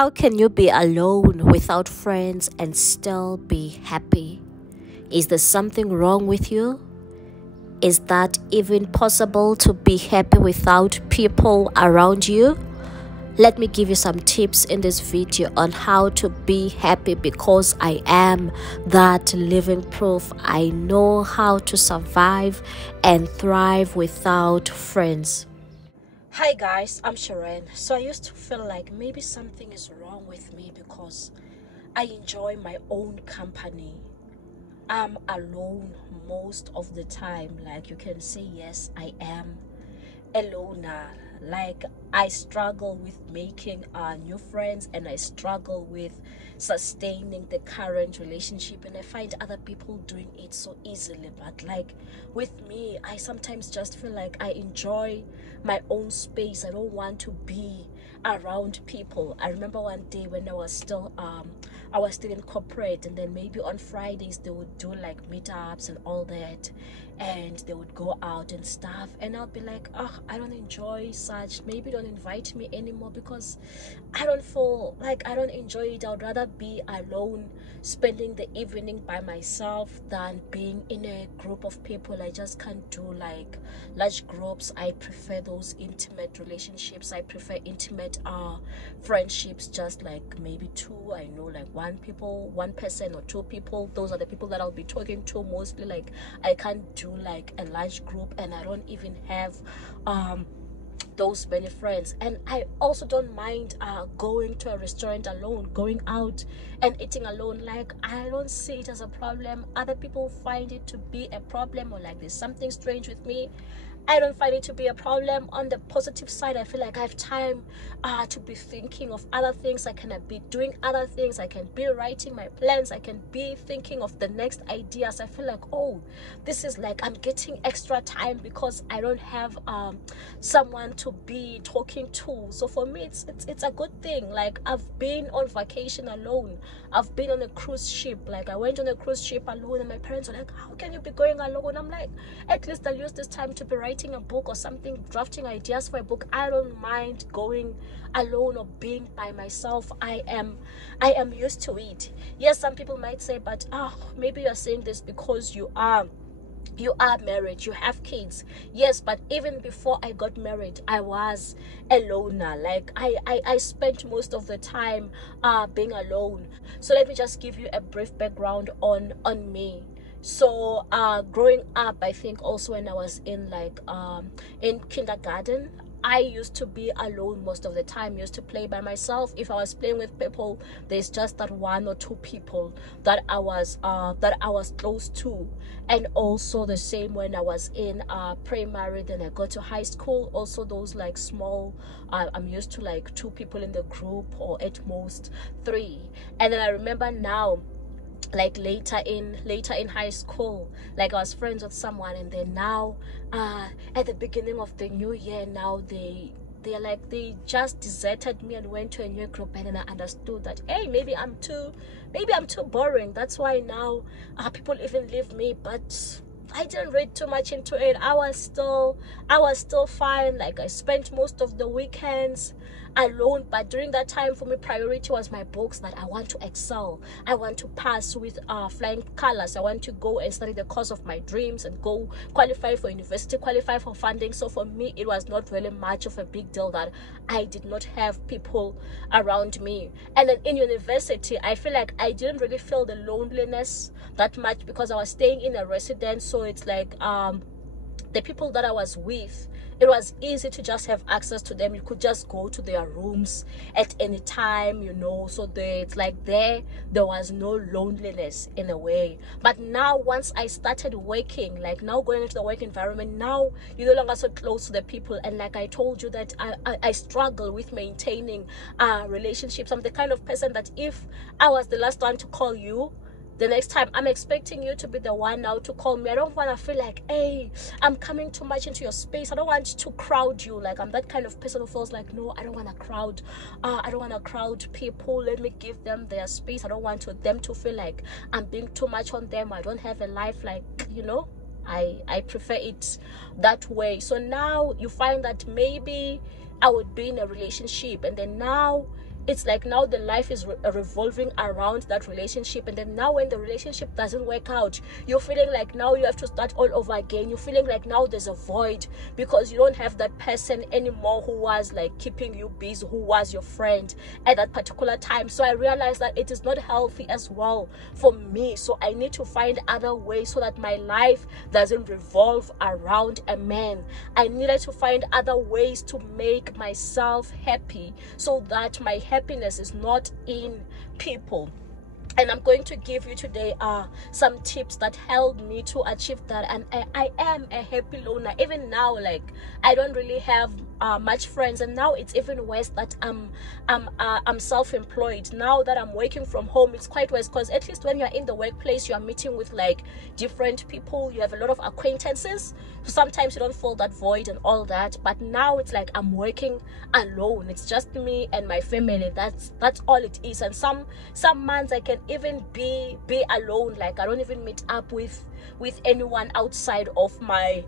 How can you be alone without friends and still be happy? Is there something wrong with you? Is that even possible to be happy without people around you? Let me give you some tips in this video on how to be happy, because I am that living proof. I know how to survive and thrive without friends. Hi guys, I'm XIREN. So I used to feel like maybe something is wrong with me because I enjoy my own company. I'm alone most of the time. Like, you can say, yes, I am a loner. Like, I struggle with making new friends, and I struggle with sustaining the current relationship, and I find other people doing it so easily. But like with me, I sometimes just feel like I enjoy my own space. I don't want to be around people. I remember one day when I was still in corporate, and then maybe on Fridays they would do like meetups and all that, and they would go out and stuff, and I'll be like, oh, I don't enjoy such. Maybe don't invite me anymore because I don't feel like I don't enjoy it. I would rather be alone, spending the evening by myself, than being in a group of people. I just can't do like large groups. I prefer those intimate relationships. I prefer intimate friendships, just like maybe two. I know, like one person or two people. Those are the people that I'll be talking to mostly. Like, I can't do like a large group, and I don't even have those many friends. And I also don't mind going to a restaurant alone, going out and eating alone. Like, I don't see it as a problem. Other people find it to be a problem, or like there's something strange with me. I don't find it to be a problem. On the positive side, I feel like I have time to be thinking of other things. I can be doing other things. I can be writing my plans. I can be thinking of the next ideas. I feel like, oh, this is like I'm getting extra time because I don't have someone to be talking to. So for me, it's a good thing. Like, I've been on vacation alone. I've been on a cruise ship. Like, I went on a cruise ship alone, and my parents were like, how can you be going alone? I'm like, at least I'll use this time to be writing a book or something, drafting ideas for a book. I don't mind going alone or being by myself. I am used to it. Yes, some people might say, but maybe you're saying this because you are married, you have kids. Yes, but even before I got married, I was a loner. Like, I spent most of the time being alone. So let me just give you a brief background on me. So growing up, I think also when I was in in kindergarten, I used to be alone most of the time. Used to play by myself. If I was playing with people, there's just that one or two people that I was close to. And also the same when I was in primary, then I got to high school. Also those like small, I'm used to like two people in the group, or at most three. And then I remember now, like later in high school, like I was friends with someone, and then now at the beginning of the new year, now they just deserted me and went to a new group. And then I understood that, hey, maybe I'm too boring. That's why now people even leave me. But I didn't read too much into it. I was still fine. Like, I spent most of the weekends alone, but during that time, for me, priority was my books, that I want to excel. I want to pass with flying colors. I want to go and study the course of my dreams and go qualify for university, qualify for funding. So for me, it was not really much of a big deal that I did not have people around me. And then in university, I feel like I didn't really feel the loneliness that much because I was staying in a residence. So it's like the people that I was with, it was easy to just have access to them. You could just go to their rooms at any time, you know. So it's like there was no loneliness in a way. But now, once I started working, like now going into the work environment, now you're no longer so close to the people. And like I told you, that I struggle with maintaining relationships. I'm the kind of person that if I was the last one to call you, the next time I'm expecting you to be the one now to call me. I don't want to feel like, hey, I'm coming too much into your space. I don't want to crowd you. Like, I'm that kind of person who feels like, no, I don't want to crowd. I don't want to crowd people. Let me give them their space. I don't want them to feel like I'm being too much on them. I don't have a life, like, you know. I prefer it that way. So now you find that maybe I would be in a relationship, and then now it's like now the life is revolving around that relationship. And then now when the relationship doesn't work out, you're feeling like now you have to start all over again. You're feeling like now there's a void because you don't have that person anymore who was like keeping you busy, who was your friend at that particular time. So I realized that it is not healthy as well for me. So I need to find other ways so that my life doesn't revolve around a man. I needed to find other ways to make myself happy so that my happiness is not in people. And I'm going to give you today some tips that helped me to achieve that. And I am a happy loner. Even now, like, I don't really have much friends, and now it's even worse that I'm self-employed. Now that I'm working from home, it's quite worse, because at least when you're in the workplace, you are meeting with like different people, you have a lot of acquaintances, so sometimes you don't feel that void and all that. But now it's like I'm working alone. It's just me and my family. That's all it is. And some months I can even be alone. Like, I don't even meet up with anyone outside of my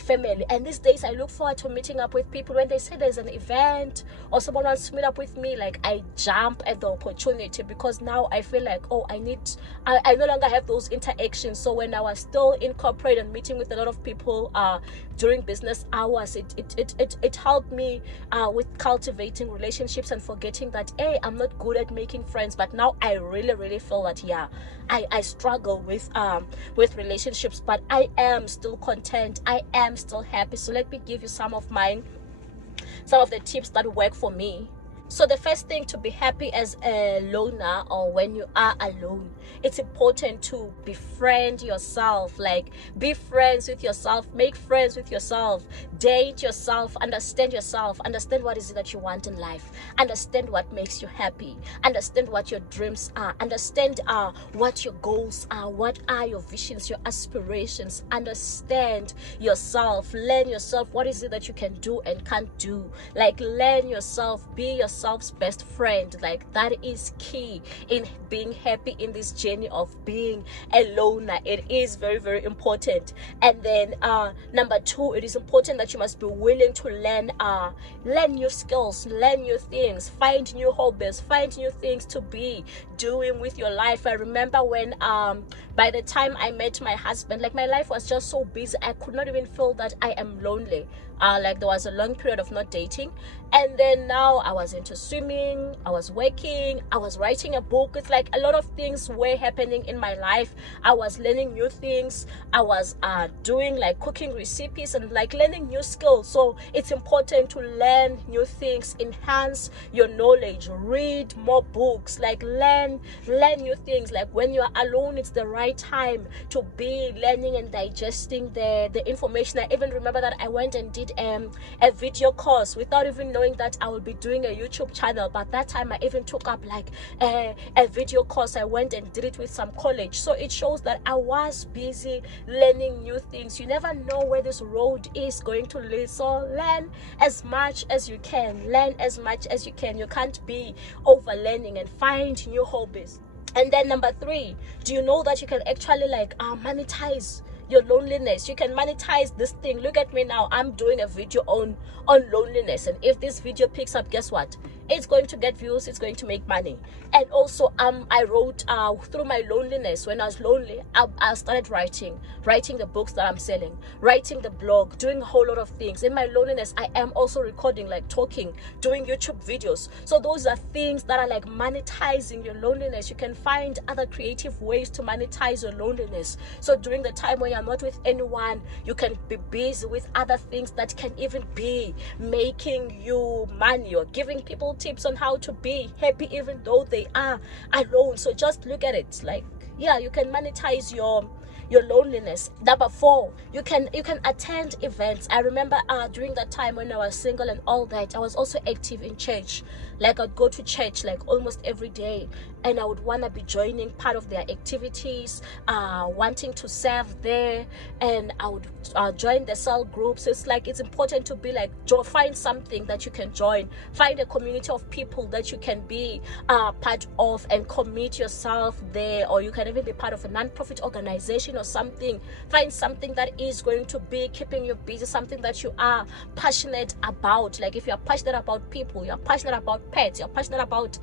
family. And these days I look forward to meeting up with people. When they say there's an event or someone wants to meet up with me, like, I jump at the opportunity, because now I feel like, oh, I no longer have those interactions. So when I was still in corporate and meeting with a lot of people during business hours, it helped me with cultivating relationships and forgetting that, hey, I'm not good at making friends. But now I really feel that, yeah, I struggle with relationships, but I am still content. I am still happy. So let me give you some of the tips that work for me. So the first thing to be happy as a loner, or when you are alone, it's important to befriend yourself. Like, be friends with yourself, make friends with yourself, date yourself, understand what is it that you want in life, understand what makes you happy, understand what your dreams are, understand what your goals are, what are your visions, your aspirations. Understand yourself, learn yourself, what is it that you can do and can't do. Like, learn yourself, be yourself's best friend. Like, that is key in being happy in this journey of being a loner. It is very important. And then number 2, it is important that you must be willing to learn new skills, learn new things, find new hobbies, find new things to be doing with your life. I remember when by the time I met my husband, like, my life was just so busy, I could not even feel that I am lonely. Like, there was a long period of not dating. And then now I was into swimming, I was working, I was writing a book. It's like a lot of things were happening in my life. I was learning new things. I was doing like cooking recipes and like learning new skills. So it's important to learn new things, enhance your knowledge, read more books, like learn new things. Like, when you're alone, it's the right time to be learning and digesting the information. I even remember that I went and did a video course without even knowing that I will be doing a YouTube channel. But that time I even took up like a video course. I went and did it with some college. So it shows that I was busy learning new things. You never know where this road is going to lead. So learn as much as you can. You can't be over learning, and find new hobbies. And then number 3, do you know that you can actually like monetize your loneliness? You can monetize this thing. Look at me now. I'm doing a video on loneliness, and if this video picks up, guess what? It's going to get views, it's going to make money. And also I wrote through my loneliness. When I was lonely, I started writing the books that I'm selling, writing the blog, doing a whole lot of things. In my loneliness, I am also recording, like talking, doing YouTube videos. So those are things that are like monetizing your loneliness. You can find other creative ways to monetize your loneliness. So during the time when you're not with anyone, you can be busy with other things that can even be making you money, or giving people tips on how to be happy even though they are alone. So just look at it like, yeah, you can monetize your loneliness. Number 4, you can attend events. I remember during that time when I was single and all that, I was also active in church. Like, I'd go to church like almost every day, and I would want to be joining part of their activities, wanting to serve there, and I would join the cell groups. So it's like, it's important to be like, find something that you can join, find a community of people that you can be part of, and commit yourself there. Or you can even be part of a non-profit organization or something. Find something that is going to be keeping you busy, something that you are passionate about. Like if you're passionate about people, you're passionate about pets, you're passionate about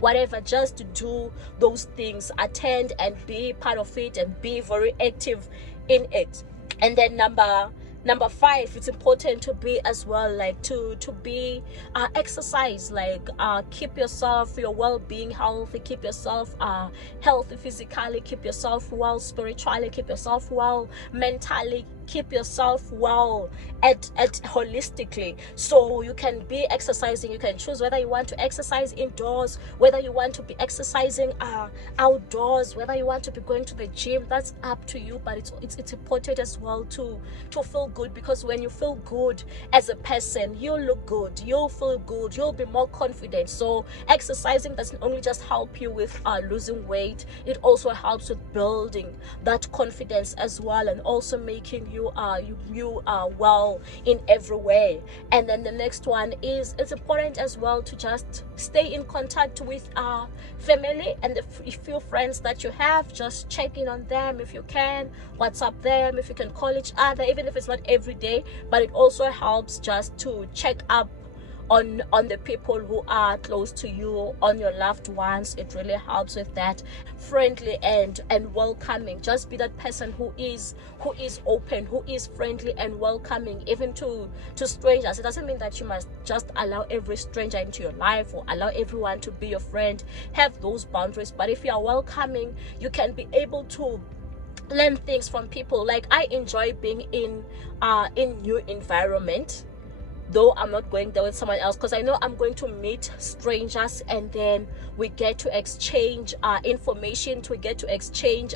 whatever, just to do those things, attend and be part of it and be very active in it. And then number 5, it's important to be as well, like to be exercise, like keep yourself, your well-being healthy, keep yourself healthy physically, keep yourself well spiritually, keep yourself well mentally, keep yourself well at holistically. So you can be exercising, you can choose whether you want to exercise indoors, whether you want to be exercising outdoors, whether you want to be going to the gym. That's up to you, but it's important as well to feel good, because when you feel good as a person, you'll look good, you'll feel good, you'll be more confident. So exercising doesn't only just help you with losing weight, it also helps with building that confidence as well, and also making you well in every way. And then the next one is, it's important as well to just stay in contact with family and the few friends that you have. Just check in on them if you can, WhatsApp them if you can, call each other, even if it's not every day, but it also helps just to check up on the people who are close to you, on your loved ones. It really helps with that. Friendly and welcoming. Just be that person who is open, who is friendly and welcoming, even to strangers. It doesn't mean that you must just allow every stranger into your life or allow everyone to be your friend. Have those boundaries, but if you are welcoming, you can be able to learn things from people. Like I enjoy being in new environment, though I'm not going there with someone else, because I know I'm going to meet strangers, and then we get to exchange information, we get to exchange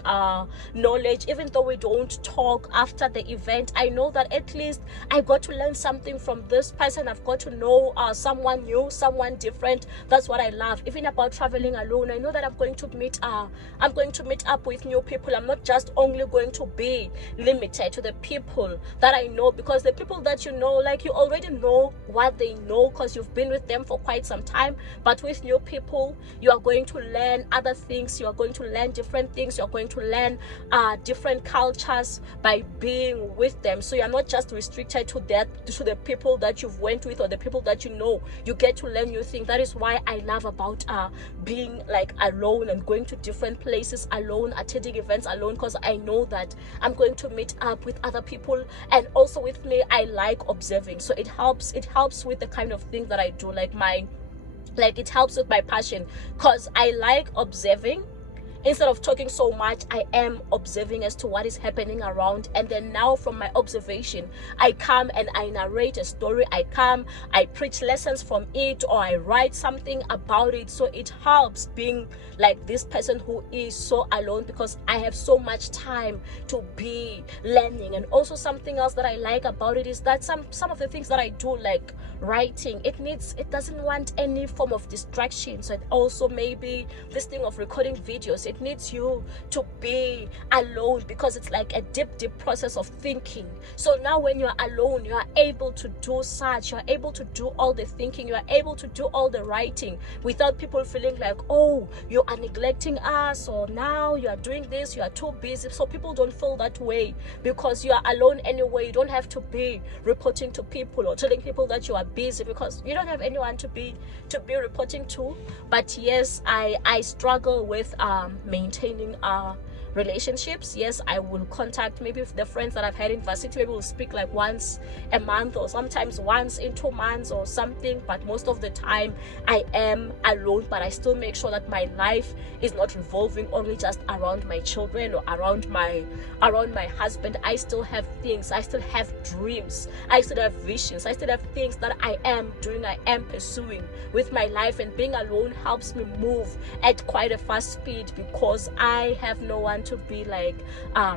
knowledge. Even though we don't talk after the event, I know that at least I got to learn something from this person. I've got to know someone new, someone different. That's what I love. Even about traveling alone, I know that I'm going to meet up with new people. I'm not just only going to be limited to the people that I know, because the people that you know, like, you already know what they know because you've been with them for quite some time. But with new people, you are going to learn other things, you are going to learn different things, you're going to learn different cultures by being with them. So you're not just restricted to the people that you've went with or the people that you know. You get to learn new things. That is why I love about being like alone and going to different places alone, attending events alone, because I know that I'm going to meet up with other people. And also with me, I like observing, so it helps with the kind of thing that I do, it helps with my passion, because I like observing. Instead of talking so much, I am observing as to what is happening around. And then now from my observation, I come and I narrate a story. I preach lessons from it, or I write something about it. So it helps being like this person who is so alone, because I have so much time to be learning. And also something else that I like about it is that some of the things that I do, like writing, it doesn't want any form of distraction. So it also maybe this thing of recording videos, it needs you to be alone, because it's like a deep process of thinking. So now when you're alone, you are able to do such, you're able to do all the thinking, you are able to do all the writing without people feeling like, oh, you are neglecting us, or now you are doing this, you are too busy. So people don't feel that way, because you are alone anyway. You don't have to be reporting to people or telling people that you are busy, because you don't have anyone to be reporting to. But yes, I struggle with maintaining relationships. Yes, I will contact maybe the friends that I've had in varsity. Maybe we'll speak like once a month, or sometimes once in 2 months or something. But most of the time I am alone. But I still make sure that my life is not revolving only just around my children or around my husband. I still have things, I still have dreams, I still have visions, I still have things that I am doing, I am pursuing with my life. And being alone helps me move at quite a fast speed, because I have no one to be like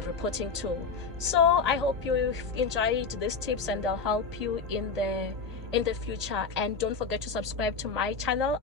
reporting to. So I hope you enjoyed these tips and they'll help you in the future. And don't forget to subscribe to my channel.